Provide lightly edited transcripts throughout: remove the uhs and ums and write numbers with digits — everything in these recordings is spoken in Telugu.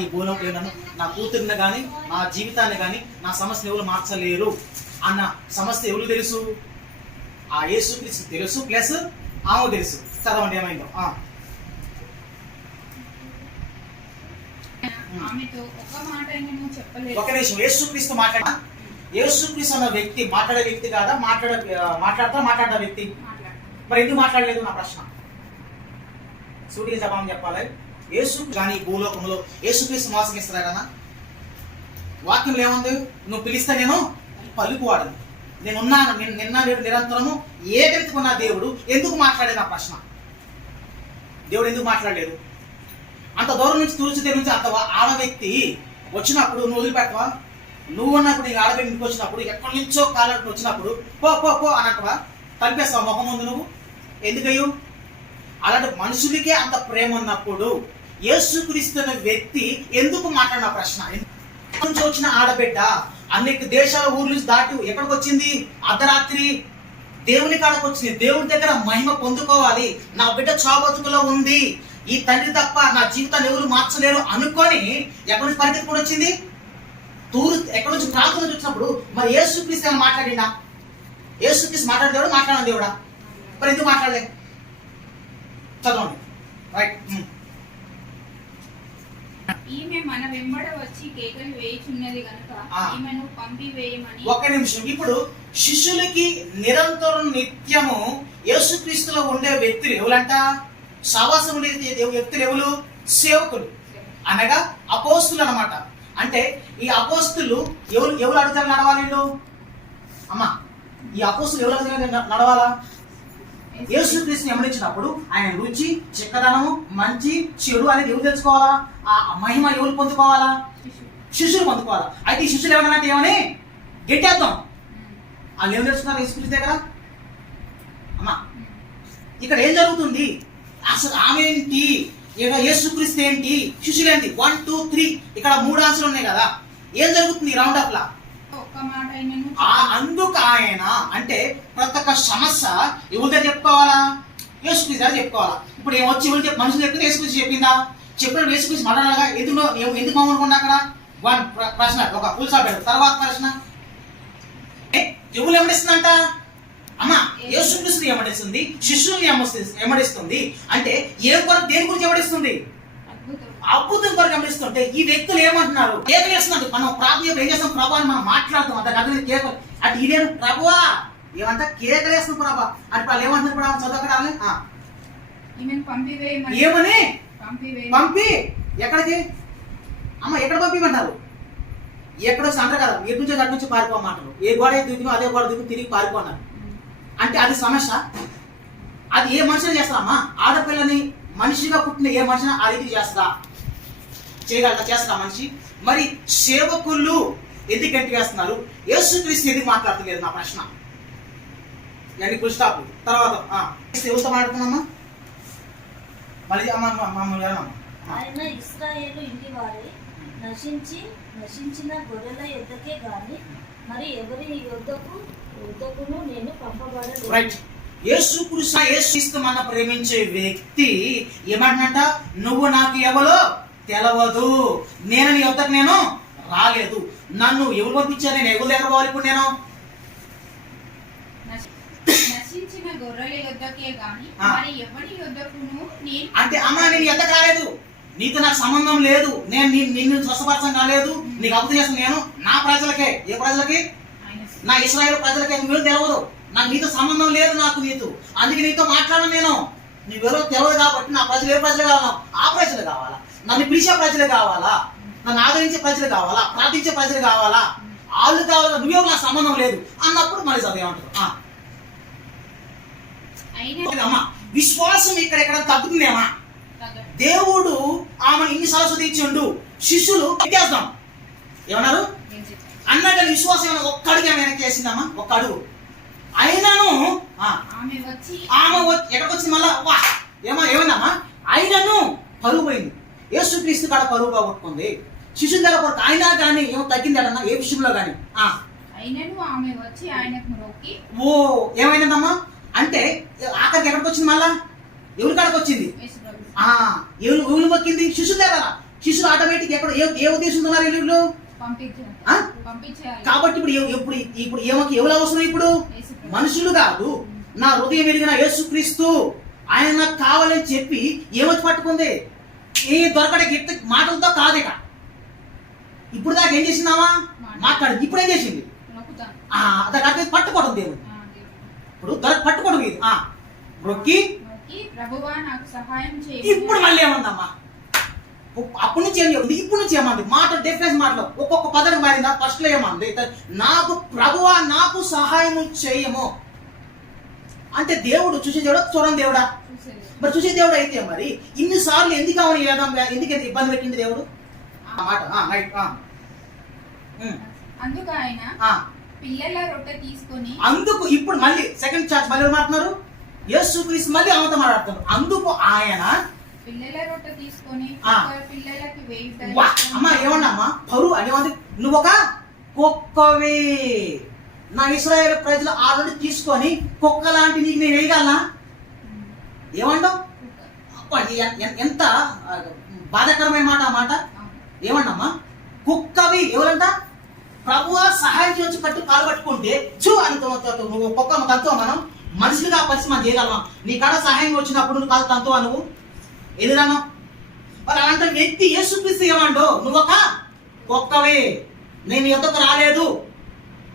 ఈ భూలోకి నన్ను నా కూతురిని కానీ నా జీవితాన్ని కానీ నా సమస్యను ఎవరు మార్చలేరు అన్న సమస్య ఎవరు తెలుసు? ఆ యేసుక్రీస్తు తెలుసు, ప్లస్ ఆమె తెలుసు. చదవండి ఏమైందో. ఒక నిమిషం. యేసుక్రీస్తు యేసుక్రీస్తు అన్న వ్యక్తి మాట్లాడే వ్యక్తి కాదా? మాట్లాడే వ్యక్తి మరి ఎందుకు మాట్లాడలేదు నా ప్రశ్న. సూటిగా జవాబు చెప్పాలి. యేసు కానీ భూలోకంలో యేసుక్రీస్తు మోసం ఇస్తారా కదా? వాక్యంలో ఏముంది? నువ్వు పిలిస్తే నేను పలుకువాడను, నేనున్నాను, నేను నిన్న నిరంతరము ఏ వ్యక్తికున్న దేవుడు ఎందుకు మాట్లాడేది నా ప్రశ్న. దేవుడు ఎందుకు మాట్లాడలేదు? అంత దూరం నుంచి తూర్చి నుంచి అంత ఆడ వ్యక్తి వచ్చినప్పుడు నువ్వు వదిలిపెట్టవా? నువ్వు ఉన్నప్పుడు నీ ఆడబెట్టి ఇంటికి వచ్చినప్పుడు ఎక్కడి నుంచో కాలంలో వచ్చినప్పుడు పో పో పో అన్నట్టువా? కలిపేస్తావు మొహం ముందు నువ్వు? ఎందుకయ్యో? అలాంటి మనుషులకే అంత ప్రేమ ఉన్నప్పుడు యేసుక్రీస్తున్న వ్యక్తి ఎందుకు మాట్లాడిన ప్రశ్న. నుంచి వచ్చిన ఆడబిడ్డ అనేక దేశాల ఊర్లు దాటి ఎక్కడికి వచ్చింది? అర్ధరాత్రి దేవుని కాడకు వచ్చింది. దేవుని దగ్గర మహిమ పొందుకోవాలి, నా బిడ్డ చాబతుకులో ఉంది, ఈ తండ్రి తప్ప నా జీవితాన్ని ఎవరు మార్చలేరు అనుకొని ఎక్కడి నుంచి పరిగెత్తుకొని వచ్చింది? ఎక్కడి నుంచి ప్రాంతం నుంచి వచ్చినప్పుడు మరి యేసుక్రీస్తు ఏమైనా మాట్లాడిందా? యేసుక్రీస్తు మాట్లాడే దేవుడు, మాట్లాడిన దేవుడా? మరి ఎందుకు మాట్లాడలే? చదవండి. రైట్. ఈమె మన వెంబడ వచ్చి కేకలు వేయుచున్నది గనుక ఈమెను పంపివేయమని. ఒక్క నిమిషం. ఇప్పుడు శిష్యులకి నిరంతరం నిత్యము యేసుక్రీస్తులో ఉండే వ్యక్తులు ఎవరంట? సహవాసం ఉండే వ్యక్తులు ఎవరు? సేవకులు, అనగా అపోస్తులు అన్నమాట. అంటే ఈ అపోస్తులు ఎవరు అడుగుతారు నడవాలి? అమ్మా, ఈ అపోస్తులు ఎవరు అడుగుతారు నడవాలా? యేసుక్రీస్తుని వెంబడించినప్పుడు ఆయన రుచి, చిక్కదనము, మంచి చెడు అనేది ఎవరు తెలుసుకోవాలా? ఆ మహిమ ఎవరు పొందుకోవాలా? శిష్యులు పొందుకోవాలా. అయితే ఈ శిష్యులు ఏమన్నా ఏమని గెట్టేద్దాం. వాళ్ళు ఏం తెలుసుకున్నారు యేసుక్రీస్తు దగ్గర? అమ్మా, ఇక్కడ ఏం జరుగుతుంది అసలు? ఆమె ఏంటి, యేసుక్రీస్తు ఏంటి, శిష్యులు ఏంటి? 1 2 3 ఇక్కడ 3 ఆన్సర్లు ఉన్నాయి కదా. ఏం జరుగుతుంది రౌండ్ అప్ లా? అందుకు ఆయన అంటే ప్రతి ఒక్క సమస్య ఎవరి దగ్గర చెప్పుకోవాలా? యేసుక్రీస్తు దగ్గర చెప్పుకోవాలా. ఇప్పుడు ఏమొచ్చి ఎవరు మనుషులు చెప్తే యేసుక్రీస్తు చెప్పిందా? చెప్పిన యేసుక్రీస్తు మాట్లాడాలిగా. ఎందుకు మామూలుగా అక్కడ 1 ప్రశ్న, ఒక ఫుల్ స్టాప్. తర్వాత ప్రశ్న ఎవరు ఏమడిస్తుందంట? అమ్మా, యేసుక్రీస్తుని ఏమడిస్తుంది, శిష్యుల్ని ఏమడిస్తుంది. అంటే ఏ కొరకు, దేని గురించి ఏమడిస్తుంది? అద్భుతం కొరకు గమనిస్తుంటే ఈ వ్యక్తులు ఏమంటున్నారు? కేకలేస్తున్నారు. మనం ప్రార్థన ఏం చేస్తాం? ప్రభు అని మనం మాట్లాడుతాం. అంత గది కేకలు అటు ఇదేం ప్రభువా ఏమంట కేకలేస్తాం ప్రభా అంటే వాళ్ళు ఏమంటున్నారు? ప్రభావం చదవకడాలి. ఏమని పంపి ఎక్కడికి? అమ్మ, ఎక్కడ పంపిమంటారు? ఎక్కడో అంటారు కదా, ఎటు నుంచి అటు నుంచి పారిపోమంటారు. ఏ గోడ దిగుతున్నా అదే గోడ దిగు తిరిగి పారిపోన్నారు. అంటే అది సమస్య. అది ఏ మనుషులు చేస్తారమ్మా? ఆడపిల్లని మనిషిగా పుట్టిన ఏ మనిషిని ఆ రీతి చేస్తా చేస్తా మనిషి. మరి సేవకులు ఎందుకు గంటి వేస్తున్నారు? యేసుక్రీస్తు ఎందుకు మాట్లాడతలేదు నా ప్రశ్న. ఇవన్నీ ఫుల్ స్టాప్. తర్వాత ఎవరితో మాట్లాడుతున్నామా? మళ్ళీ ఆయన ఇశ్రాయేలు ఇంటి వారి నశించిన గొర్రెల యొద్దకే గాని మరి ఎవరి యొద్దకును నేను పంపబడలేదు. యేసుక్రీస్తు మన ప్రేమించే వ్యక్తి ఏమంటున్నట? నువ్వు నాకు ఎవరో తెలవదు, నేను నీ వద్దకు నేను రాలేదు, నన్ను ఎవరు పంపించారు, నేను ఎవరు దగ్గర పోవాలి? ఇప్పుడు నేను నశించిన గొర్రెల యొద్దకే గాని మరి ఎవరి యొద్దకును నేను. అంటే అమ్మా, నేను ఎద్దకు రాలేదు, నీతో నాకు సంబంధం లేదు, నేను నిన్ను స్వస్థపరచం కాలేదు, నీకు అభివృద్ధి చేస్తాను. నేను నా ప్రజలకే. ఏ ప్రజలకి? నా ఇశ్రాయేలు ప్రజలకే. నువ్వు తెలవదు, నాకు నీతో సంబంధం లేదు, నాకు నీతో, అందుకే నీతో మాట్లాడను. నేను నువ్వెవరో తెలియదు కాబట్టి నా ప్రజలు ఏ ప్రజలు కావాలా? ఆ ప్రజలు కావాలా? నన్ను పిలిచే ప్రజలు కావాలా? నన్ను ఆదరించే ప్రజలు కావాలా? ప్రార్థించే ప్రజలు కావాలా? వాళ్ళు కావాలా? నువ్వే నాకు సంబంధం లేదు అన్నప్పుడు మరి చదివేమంటారు? అమ్మా, విశ్వాసం ఇక్కడ తగ్గుతుందేమా? దేవుడు ఆమెను ఇన్నిసార్లు స్తుతించిండు, శిష్యులు ఎక్కేద్దాం ఏమన్నారు అన్నట్టు విశ్వాసం ఏమైనా ఒక్కడికి ఏమైనా చేసిందమ్మా? ఒక్క అడుగు. అయినను ఆమె ఎక్కడికి వచ్చింది మళ్ళా? ఏమన్నామా? అయినను పరుగు పోయింది. యేసుక్రీస్తు కాడ పరుగు పోగొట్టుకుంది. శిష్యుల దగ్గర కొరకు అయినా కానీ ఏమో తగ్గింది అడన్నా ఏ విషయంలో కానీ. ఓ ఏమైందమ్మా? అంటే ఆఖరికి ఎక్కడికి వచ్చింది మళ్ళా? ఎవరి కాడకు వచ్చింది? ఎవరు మొక్కింది? శిష్యుల దగ్గర. శిష్యులు ఆటోమేటిక్ ఎక్కడ ఏ ఉద్దేశంతో ఉన్నారు వీళ్ళు? ఆ? పంపించేయాలి. కాబట్టి ఇప్పుడు ఎవరు అవసరం? ఇప్పుడు మనుషులు కాదు, నా హృదయం ఎరిగిన యేసుక్రీస్తు ఆయన నాకు కావాలని చెప్పి ఏమొచ్చి పట్టుకుంది? ఏ దొరకడానికి మాటలతో కాదిక. ఇప్పుడు దాకా ఏం చేసిందామా? మాట్లాడింది. ఇప్పుడు ఏం చేసింది? అదే పట్టుకోవడం దేవుడు. ఇప్పుడు పట్టుకోవడం ఇది మొక్కి ప్రభువా నాకు సహాయం చేయి. ఇప్పుడు మళ్ళీ ఏమందమ్మా? అప్పటి నుంచి ఏం చెప్పింది, ఇప్పుడు నుంచి ఏమంది? మాట డిఫరెన్స్ మాటలో ఒక్కొక్క పదం మారిందా? ఫస్ట్ లో ఏమంది? నాకు ప్రభువా నాకు సహాయం చేయము అంటే దేవుడు చూసే దేవుడా చూడని దేవుడా? మరి చూసే దేవుడు అయితే మరి ఇన్నిసార్లు ఎందుకు కావాలి ఎందుకు ఇబ్బంది పెట్టింది దేవుడు? అందుకు ఆయన పిల్లల రొట్టె తీసుకొని అందుకు ఇప్పుడు మళ్ళీ సెకండ్ ఛాన్స్ మళ్ళీ మాట్లాడుతున్నారు. యేసుక్రీస్తు మళ్ళీ ఆమెతో మాట్లాడుతున్నారు. అందుకు ఆయన పిల్లల రొట్టె తీసుకొని పిల్లలకి వేయి. అమ్మా ఏమన్నామ్మా? పరువు అనేవాది నువ్వు ఒక కుక్కవే. నా ఇశ్రాయేలు ప్రజలు ఆ నుండి తీసుకొని కుక్క లాంటి నీకు నేను వేయగలనా? ఏమంటావు? ఎంత బాధాకరమైన మాట ఆ మాట. ఏమన్నామ్మా? కుక్కవి ఎవరంట? ప్రభువా సహాయం చేయొచ్చు కట్టు కాలు పట్టుకుంటే చూ అని నువ్వు కుక్క తంతువా? మనం మనుషులుగా పరిస్థితి మనం చేయగలమా? నీ కాడ సహాయం వచ్చినప్పుడు నువ్వు కాదు తంతువా? నువ్వు ఎదురాను మరి అలాంటి వ్యక్తి యేసుక్రీస్తు ఏమండో నువ్వు ఒక కుక్కవే, నేను ఎంతకు రాలేదు.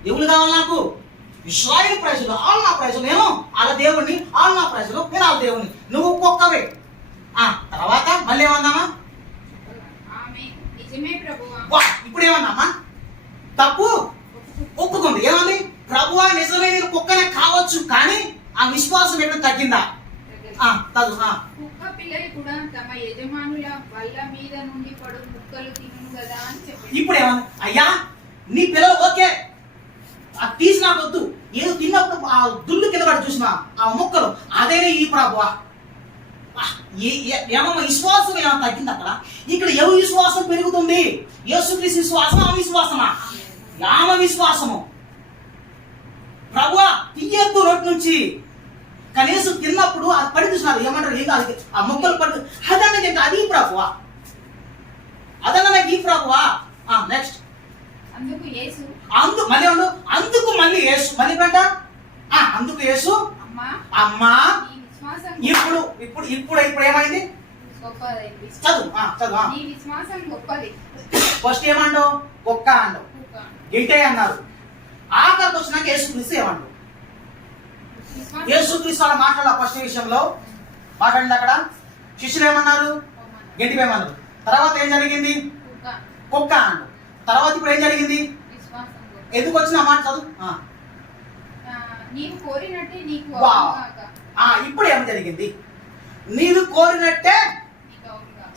ఎవరు కావాలి నాకు? ఇశ్రాయేలు ప్రజలు, ఆల్ నా ప్రజలు. నేను వాళ్ళ దేవుడిని, ఆల్ నా ప్రజలు, నేను వాళ్ళ దేవుడిని. నువ్వు కుక్కవే. తర్వాత మళ్ళీ ఏమన్నామా? ఇప్పుడు ఏమన్నామా? తప్పు ఒప్పుకుంది. ఏమంది? ప్రభువా నిజమే నేను కుక్కనే కావచ్చు, కానీ ఆ విశ్వాసం ఎక్కడ తగ్గిందా? కుక్క పిల్లలు కూడా తమ యజమానుల బల్ల మీద నుండి పడు ముక్కలు తిను కదా అని చెప్పి. ఇప్పుడు ఏమన్నా? అయ్యా నీ పిల్లలు ఓకే తీసి నాకు వద్దు. ఏదో తిన్నప్పుడు ఆ దుల్లు కింద పడి చూసిన ఆ ముక్కలు అదేనే ఈ ప్రభువా. ఏమన్నా విశ్వాసం ఏమన్నా తగ్గింది అక్కడ? ఇక్కడ ఎవరి విశ్వాసం పెరుగుతుంది? యేసుక్రీస్తు విశ్వాసం, ఆమె విశ్వాసమా? ఆమె విశ్వాసము. ప్రభువా తీయద్దు రోడ్డు నుంచి. కనీసం తిన్నప్పుడు అది పడి చూసినారు. ఏమంటారు? ఏం కాదు ఆ మొక్కలు పడి అదన్నది అది ప్రభువా, అదన్న ఈ ప్రభువా. నెక్స్ట్ అందుకు యేసు మళ్ళీ ఉండు. అందుకు మళ్ళీ యేసు మళ్ళీ పెట్ట అందుకు యేసు అమ్మా ఇప్పుడు ఇప్పుడు ఇప్పుడు ఇప్పుడు ఏమైంది? చదువు చదువు. ఫస్ట్ ఏమండు? ఒక్క అండు గిట్టే అన్నారు. ఆఖరికి వచ్చినాక యేసుక్రీస్తు ఏమండు? యేసుక్రీస్తు అలా మాట్లాడాలి. ఫస్ట్ విషయంలో మాట్లాడింది అక్కడ శిష్యులు ఏమన్నారు? గట్టి ఏమన్నారు. తర్వాత ఏం జరిగింది? కుక్క అండు. తర్వాత ఇప్పుడు ఏం జరిగింది? ఎందుకు వచ్చిన మాట చదువు. ఇప్పుడు ఏం జరిగింది? నీవు కోరినట్టే.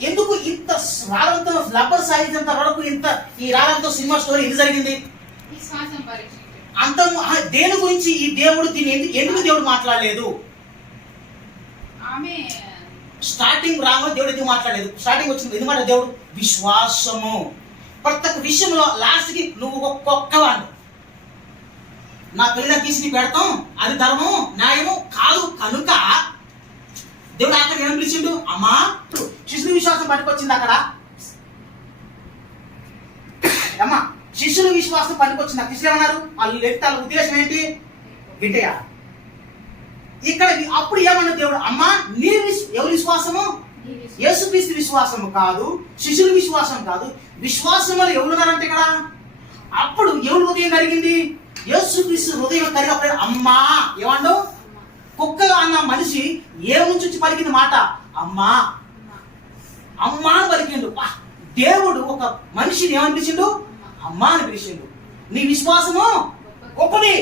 ఎందుకు ఇంత రాళ్ళంతో లబ్బర్ సాగించేంత వరకు ఇంత ఈ రాళ్ళంతో సినిమా స్టోరీ ఎందుకు జరిగింది? అంత దేని గురించి ఈ దేవుడు దీన్ని ఎందుకు దేవుడు మాట్లాడలేదు? స్టార్టింగ్ రాగానే దేవుడు ఎందుకు మాట్లాడలేదు? స్టార్టింగ్ వచ్చింది ఎందుకు మాట? దేవుడు విశ్వాసము. ప్రతి ఒక్క విషయంలో లాస్ట్ కి నువ్వు ఒక్కొక్కవాడు నా పిల్లలు తీసి పెడతాం అది ధర్మం న్యాయము కాదు కనుక దేవుడు అక్కడ ఏం పిలిచిండు? అమ్మా శిశువు విశ్వాసం పట్టుకొచ్చింది అక్కడ. అమ్మా శిష్యులు విశ్వాసం పనికొచ్చిన శిష్యులు ఏమన్నారు? వాళ్ళు వ్యక్తాల ఉద్దేశం ఏంటి? గిట్టయా ఇక్కడ అప్పుడు ఏమన్నా దేవుడు? అమ్మా నీ ఎవరి విశ్వాసము? యేసుక్రీస్తు విశ్వాసము కాదు, శిష్యుల విశ్వాసం కాదు. విశ్వాసంలో ఎవరున్నారంటే ఇక్కడ అప్పుడు ఎవరు హృదయం కలిగింది? యేసుక్రీస్తు హృదయం కలిగినప్పుడు అమ్మా ఏమండు? కుక్కగా అన్న మనిషి ఏ నుంచి పలికింది మాట? అమ్మా అమ్మా అని పలికిండు. దేవుడు ఒక మనిషిని ఏమని పిలిచిండు? అమ్మా అని పిలిచిండు. నీ విశ్వాసము గొప్పది.